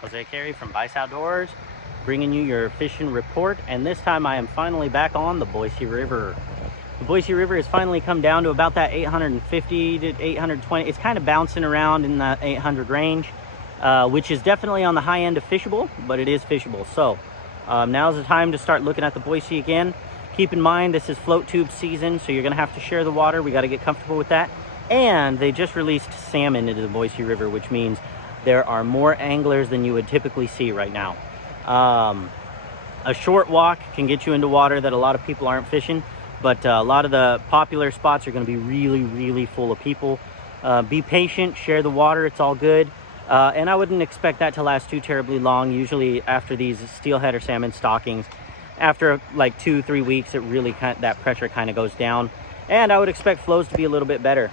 Jose Carey from Vice Outdoors, bringing you your fishing report, and this time I am finally back on the Boise River. The Boise River has finally come down to about that 850 to 820. It's kind of bouncing around in the 800 range, which is definitely on the high end of fishable, but it is fishable. So now's the time to start looking at the Boise again. Keep in mind, this is float tube season, so you're gonna have to share the water. We gotta get comfortable with that. And they just released salmon into the Boise River, which means there are more anglers than you would typically see right now. A short walk can get you into water that a lot of people aren't fishing, but a lot of the popular spots are going to be really full of people. Be patient, share the water, it's all good. And I wouldn't expect that to last too terribly long. Usually after these steelhead or salmon stockings, after like 2-3 weeks, it really that pressure kind of goes down, and I would expect flows to be a little bit better.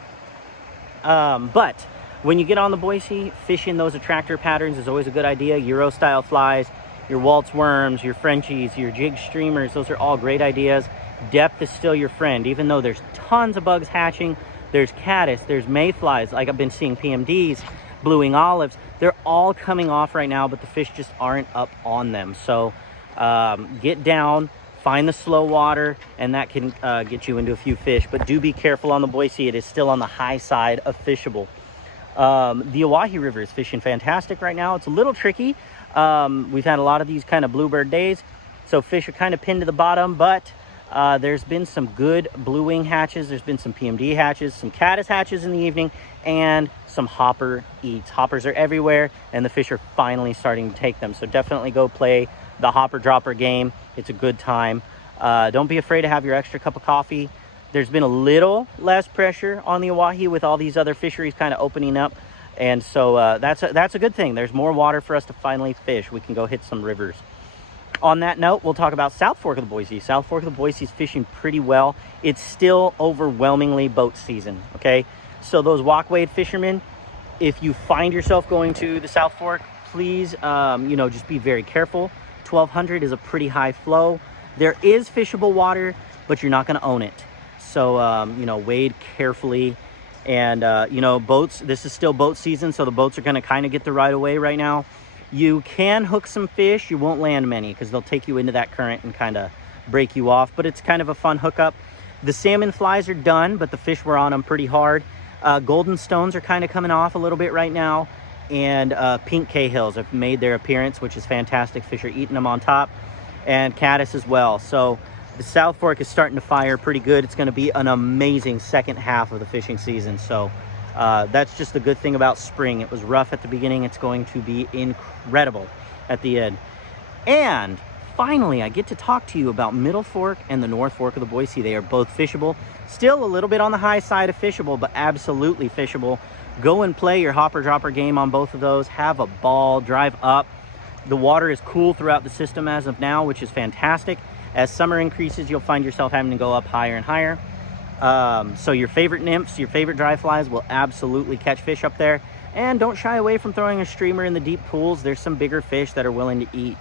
But when you get on the Boise, fishing those attractor patterns is always a good idea. Euro style flies, your Waltz worms, your Frenchies, your jig streamers, those are all great ideas. Depth is still your friend, even though there's tons of bugs hatching. There's caddis, there's mayflies, like I've been seeing PMDs, blue-wing olives. They're all coming off right now, but the fish just aren't up on them. So get down, find the slow water, and that can get you into a few fish. But do be careful on the Boise. It is still on the high side of fishable. The Oahe River is fishing fantastic right now. It's a little tricky. We've had a lot of these kind of bluebird days, so fish are kind of pinned to the bottom, but there's been some good blue wing hatches. There's been some PMD hatches, some caddis hatches in the evening, and some hopper eats. Hoppers are everywhere, and the fish are finally starting to take them. So definitely go play the hopper dropper game. It's a good time. Don't be afraid to have your extra cup of coffee. There's been a little less pressure on the Oahe with all these other fisheries kind of opening up, and so that's a good thing. There's more water for us to finally fish. We can go hit some rivers. On that note, we'll talk about South Fork of the Boise. South Fork of the Boise is fishing pretty well. It's still overwhelmingly boat season, okay? So those walkway fishermen, if you find yourself going to the South Fork, please, just be very careful. 1200 is a pretty high flow. There is fishable water, but you're not gonna own it. So, wade carefully. And, boats, this is still boat season, so the boats are gonna kind of get the right of way right now. You can hook some fish. You won't land many because they'll take you into that current and kind of break you off, but it's kind of a fun hookup. The salmon flies are done, but the fish were on them pretty hard. Golden stones are kind of coming off a little bit right now, and pink Cahills have made their appearance, which is fantastic. Fish are eating them on top, and caddis as well. So the South Fork is starting to fire pretty good. It's going to be an amazing second half of the fishing season. So that's just the good thing about spring. It was rough at the beginning. It's going to be incredible at the end. And finally, I get to talk to you about Middle Fork and the North Fork of the Boise. They are both fishable. Still a little bit on the high side of fishable, but absolutely fishable. Go and play your hopper dropper game on both of those. Have a ball, drive up. The water is cool throughout the system as of now, which is fantastic. As summer increases, you'll find yourself having to go up higher and higher. So your favorite nymphs, your favorite dry flies will absolutely catch fish up there. And don't shy away from throwing a streamer in the deep pools. There's some bigger fish that are willing to eat.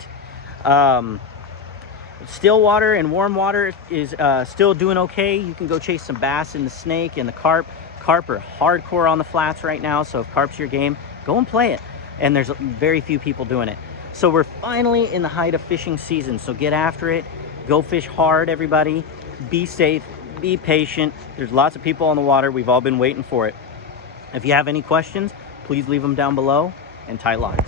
Still water and warm water is still doing okay. You can go chase some bass in the Snake and the carp. Carp are hardcore on the flats right now, so if carp's your game, go and play it. And there's very few people doing it. So we're finally in the height of fishing season, so get after it. Go fish hard, everybody. Be safe, be patient. There's lots of people on the water. We've all been waiting for it. If you have any questions, please leave them down below, and tight lines.